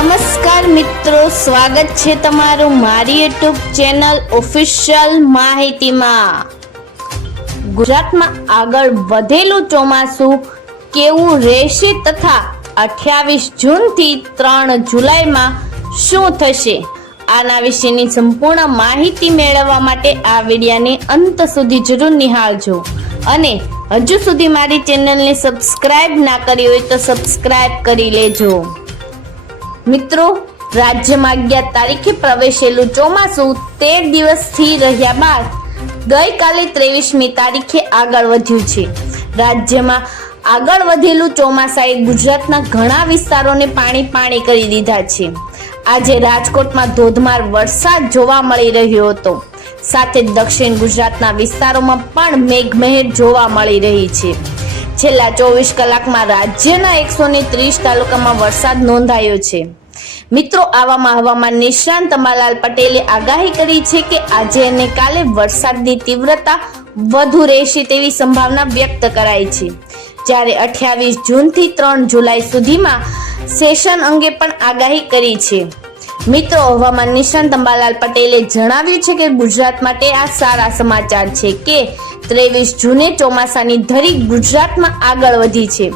નમસ્કાર મિત્રો, સ્વાગત છે તમારું મારી યુટ્યુબ ચેનલ ઓફિશિયલ માહિતીમાં. ગુજરાતમાં આગળ વધેલું ચોમાસું કેવું રહેશે તથા અઠ્યાવીસ જૂનથી ત્રણ જુલાઈમાં શું થશે? આના વિશેની સંપૂર્ણ માહિતી મેળવવા માટે આ વિડીયાને અંત સુધી જરૂર નિહાળજો. અને હજુ સુધી મારી ચેનલને સબસ્ક્રાઇબ ના કરી હોય તો સબસ્ક્રાઇબ કરી લેજો. મિત્રો, રાજ્યમાં અગિયાર તારીખે પ્રવેશેલું ચોમાસું તેર દિવસથી રહ્યા બાદ ગઈકાલે ત્રેવીસમી તારીખે આગળ વધ્યું છે. રાજ્યમાં આગળ વધેલું ચોમાસાએ ગુજરાતના ઘણા વિસ્તારોને પાણી પાણી કરી દીધા છે. આજે રાજકોટમાં ધોધમાર વરસાદ જોવા મળી રહ્યો હતો. સાથે દક્ષિણ ગુજરાતના વિસ્તારોમાં પણ મેઘમહેર જોવા મળી રહી છે. છેલ્લા ચોવીસ કલાકમાં રાજ્યના એકસો ને ત્રીસ તાલુકામાં વરસાદ નોંધાયો છે. મિત્રો, આવામાં હવામાન નિષ્ણાંત અંબાલાલ પટેલે આગાહી કરી છે કે આજે અને કાલે વરસાદની તીવ્રતા વધુ રહેશે તેવી સંભાવના વ્યક્ત કરાઈ છે. જ્યારે અઠ્યાવીસ જૂનથી ત્રણ જુલાઈ સુધીમાં સેશન અંગે પણ આગાહી કરી છે. મિત્રો, હવામાન નિષ્ણાંત અંબાલાલ પટેલે જણાવ્યું છે કે ગુજરાત માટે આ સારા સમાચાર છે કે ત્રેવીસ જૂને ચોમાસાની ધરી ગુજરાતમાં આગળ વધી છે.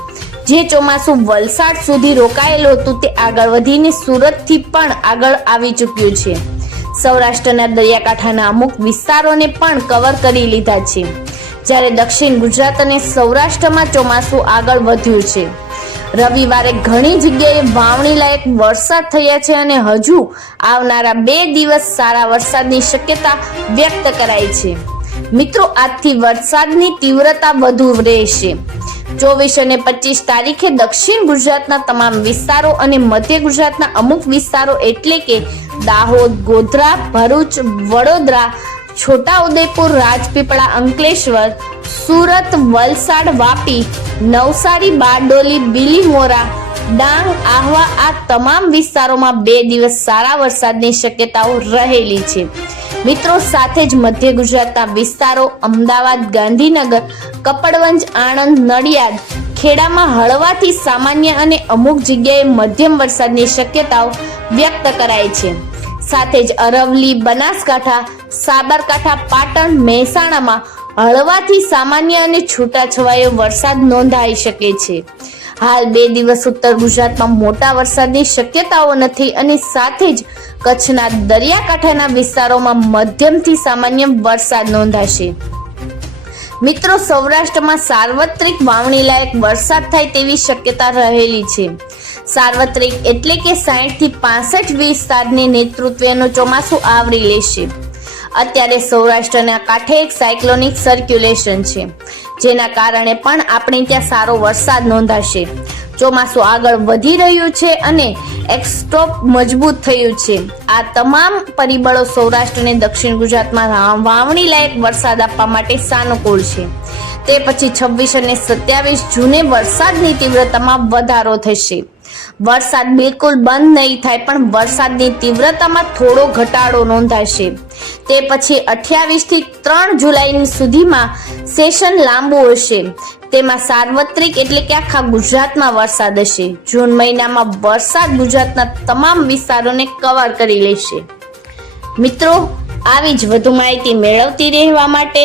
જે ચોમાસું વલસાડ સુધી રોકાયેલું હતું, તે આગળ વધીને સુરતથી પણ આગળ આવી ચૂક્યું છે. સૌરાષ્ટ્રના દરિયાકાંઠાના અમુક વિસ્તારોને પણ કવર કરી લીધા છે. જ્યારે દક્ષિણ ગુજરાત અને સૌરાષ્ટ્રમાં ચોમાસું આગળ વધ્યું છે. રવિવારે ઘણી જગ્યાએ વાવણી લાયક વરસાદ થયા છે અને હજુ આવનારા બે દિવસ સારા વરસાદની શક્યતા વ્યક્ત કરાઈ છે. મિત્રો, આજથી વરસાદની તીવ્રતા વધુ રહેશે. ચોવીસ અને પચીસ તારીખે દક્ષિણ ગુજરાતના તમામ વિસ્તારો અને મધ્ય ગુજરાતના અમુક વિસ્તારો એટલે કે દાહોદ, ગોધરા, ભરૂચ, વડોદરા, છોટાઉદેપુર, રાજપીપળા, અંકલેશ્વર સુરત વલસાડ વાપી, નવસારી, બારડોલી બિલીમોરા ડાંગ, આહવા આ તમામ વિસ્તારોમાં બે દિવસ સારા વરસાદની શક્યતાઓ રહેલી છે. મિત્રો, સાથે જ મધ્ય ગુજરાતના વિસ્તારો અમદાવાદ, ગાંધીનગર, કપડવંજ, આણંદ, નડિયાદ, ખેડામાં હળવાથી સામાન્ય અને અમુક જગ્યાએ મધ્યમ વરસાદની શક્યતાઓ વ્યક્ત કરાઈ છે. સાથે જ અરવલી બનાસકાંઠા, સાબરકાંઠા, પાટણ, મહેસાણામાં હળવાથી સામાન્ય અને છૂટાછવાયો વરસાદ નોંધાઈ શકે છે. હાલ બે દિવસ ઉત્તર ગુજરાતમાં મોટા વરસાદની શક્યતાઓ નથી અને સાથે જ કચ્છના દરિયાકાંઠાના વિસ્તારોમાં મધ્યમથી સામાન્ય વરસાદ નોંધાશે. મિત્રો, સૌરાષ્ટ્રમાં સાર્વત્રિક વાવણી લાયક વરસાદ થાય તેવી શક્યતા રહેલી છે. સાર્વત્રિક એટલે કે સાહીઠથી પાસઠ વિસ્તારની નેતૃત્વનું ચોમાસું આવરી લેશે. અત્યારે સૌરાષ્ટ્રના કાંઠે એક સાયક્લોનિક સર્ક્યુલેશન છે. જેના કારણે પણ આપણે ત્યાં સારો વરસાદ નોંધાશે. ચોમાસું આગળ વધી રહ્યું છે અને એક્સ્ટોપ મજબૂત થયું છે. આ તમામ પરિબળો સૌરાષ્ટ્ર અને દક્ષિણ ગુજરાતમાં વાવણી લાયક વરસાદ આપવા માટે સાનુકૂળ છે. તે પછી છવ્વીસ અને સત્યાવીસ જૂને વરસાદની તીવ્રતામાં વધારો થશે. વરસાદ બિલકુલ બંધ નહીં થાય, પણ વરસાદની તીવ્રતામાં થોડો ઘટાડો નોંધાશે. તે પછી અઠ્યાવીસથી ત્રણ જુલાઈ સુધીમાં સેશન લાંબુ હશે. તેમાં સાર્વત્રિક એટલે કે આખા ગુજરાતમાં વરસાદ હશે. જૂન મહિનામાં વરસાદ ગુજરાતના તમામ વિસ્તારોને કવર કરી લેશે. મિત્રો, આવી જ વધુ માહિતી મેળવતી રહેવા માટે